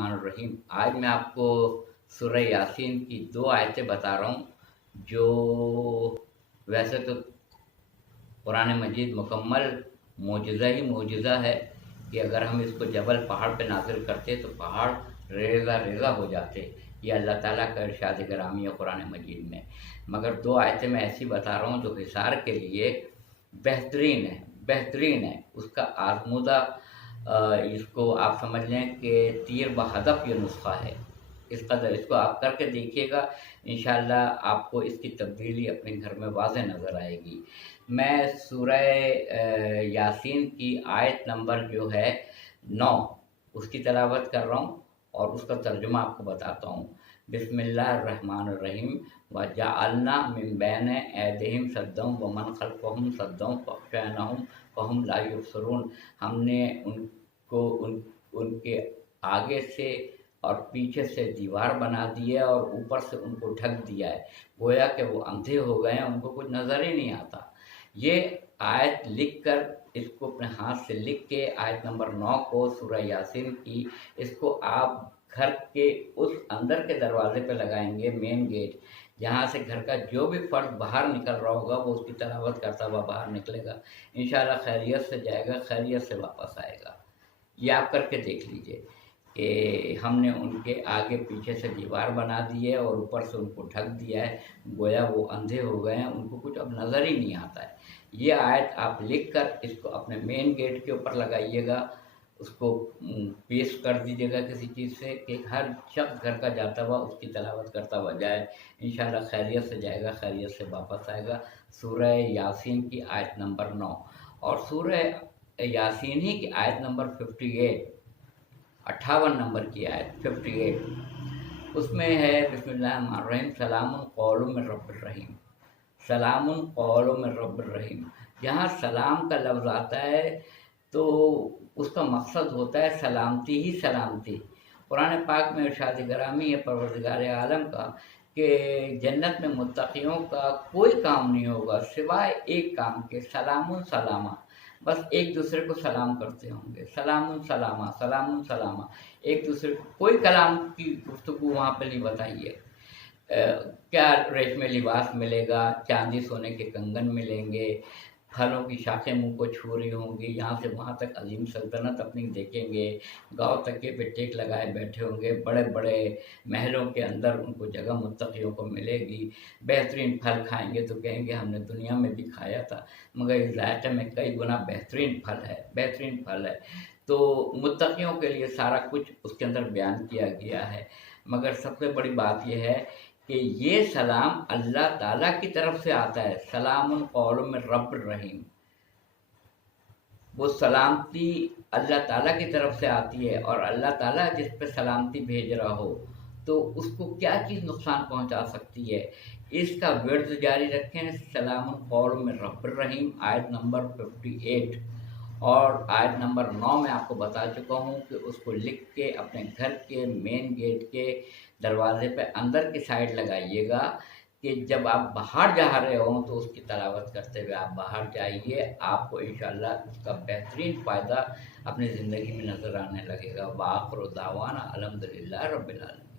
الرحمن الرحیم۔ آج میں آپ کو سورہ یاسین کی 2 آیتیں بتا رہا ہوں جو ویسے تو قرآن مجید مکمل معجزہ ہی معجزہ ہے کہ اگر ہم اس کو جبل پہاڑ پہ نازل کرتے تو پہاڑ ریزہ ریزہ ہو جاتے۔ یہ اللہ تعالیٰ کا ارشاد گرامی ہے قرآن مجید میں، مگر 2 آیتیں میں ایسی بتا رہا ہوں جو حصار کے لیے بہترین ہے۔ اس کا آزمودہ اس کو آپ سمجھ لیں کہ تیر بہدف یہ نسخہ ہے۔ اس کو آپ کر کے دیکھیے گا، انشاءاللہ آپ کو اس کی تبدیلی اپنے گھر میں واضح نظر آئے گی۔ میں سورہ یاسین کی آیت نمبر جو ہے 9 اس کی تلاوت کر رہا ہوں اور اس کا ترجمہ آپ کو بتاتا ہوں۔ بسم اللہ الرحمن الرحیم وَجَعَلْنَا مِن بَيْنِ أَيْدِيهِمْ سَدًّا وَمِنْ خَلْفِهِمْ سَدًّا فَأَغْشَيْنَاهُمْ فَهُمْ لَا يُبْصِرُونَ۔ ہم نے ان کو ان کے آگے سے اور پیچھے سے دیوار بنا دی ہے اور اوپر سے ان کو ڈھک دیا ہے، گویا کہ وہ اندھے ہو گئے ہیں، ان کو کچھ نظر ہی نہیں آتا۔ یہ آیت لکھ کر، اس کو اپنے ہاتھ سے لکھ کے آیت نمبر 9 کو سورہ یاسین کی، اس کو آپ گھر کے اس اندر کے دروازے پہ لگائیں گے، مین گیٹ، جہاں سے گھر کا جو بھی فرد باہر نکل رہا ہوگا وہ اس کی تلاوت کرتا ہوا باہر نکلے گا، انشاءاللہ خیریت سے جائے گا، خیریت سے واپس آئے گا۔ یہ آپ کر کے دیکھ لیجئے کہ ہم نے ان کے آگے پیچھے سے دیوار بنا دی ہے اور اوپر سے ان کو ڈھک دیا ہے، گویا وہ اندھے ہو گئے ہیں، ان کو کچھ اب نظر ہی نہیں آتا ہے۔ یہ آیت آپ لکھ کر اس کو اپنے مین گیٹ کے اوپر لگائیے گا، اس کو پیسٹ کر دیجیے گا کسی چیز سے کہ ہر شخص گھر کا جاتا ہوا اس کی تلاوت کرتا ہوا جائے، انشاءاللہ خیریت سے جائے گا، خیریت سے واپس آئے گا۔ سورہ یاسین کی آیت نمبر 9 اور سورہ یاسین ہی کی آیت نمبر 58 نمبر کی آیت 58، اس میں ہے بسم اللہ الرحمن الرحیم سلام قول من رب الرحیم، سلام قول من رب الرحیم۔ جہاں سلام کا لفظ آتا ہے تو اس کا مقصد ہوتا ہے سلامتی ہی سلامتی۔ قرآن پاک میں ارشاد گرامی ہے پروردگار عالم کا کہ جنت میں متقیوں کا کوئی کام نہیں ہوگا سوائے ایک کام کے، سلام سلامہ، بس ایک دوسرے کو سلام کرتے ہوں گے، سلام سلامہ، سلام سلامہ، ایک دوسرے کو کوئی کلام کی گفتگو وہاں پہ نہیں بتائیے۔ کیا ریشمی لباس ملے گا، چاندی سونے کے کنگن ملیں گے، پھلوں کی شاخیں منہ کو چھو رہی ہوں گی، یہاں سے وہاں تک عظیم سلطنت اپنی دیکھیں گے، گاؤں تکے پہ ٹیک لگائے بیٹھے ہوں گے، بڑے بڑے محلوں کے اندر ان کو جگہ متقیوں کو ملے گی، بہترین پھل کھائیں گے تو کہیں گے ہم نے دنیا میں بھی کھایا تھا مگر اس ذائقے میں کئی گنا بہترین پھل ہے۔ تو متقیوں کے لیے سارا کچھ اس کے اندر بیان کیا گیا ہے، مگر سب سے بڑی بات یہ ہے کہ یہ سلام اللہ تعالیٰ کی طرف سے آتا ہے، سلام قول من رب الرحیم، وہ سلامتی اللہ تعالیٰ کی طرف سے آتی ہے، اور اللہ تعالیٰ جس پہ سلامتی بھیج رہا ہو تو اس کو کیا چیز نقصان پہنچا سکتی ہے۔ اس کا ورد جاری رکھیں، سلام قول من رب الرحیم، آیت نمبر 58 اور آیت نمبر 9 میں آپ کو بتا چکا ہوں کہ اس کو لکھ کے اپنے گھر کے مین گیٹ کے دروازے پہ اندر کی سائڈ لگائیے گا کہ جب آپ باہر جا رہے ہوں تو اس کی تلاوت کرتے ہوئے آپ باہر جائیے، آپ کو انشاءاللہ اس کا بہترین فائدہ اپنی زندگی میں نظر آنے لگے گا۔ وآخر دعوانا الحمدللہ رب العالمین۔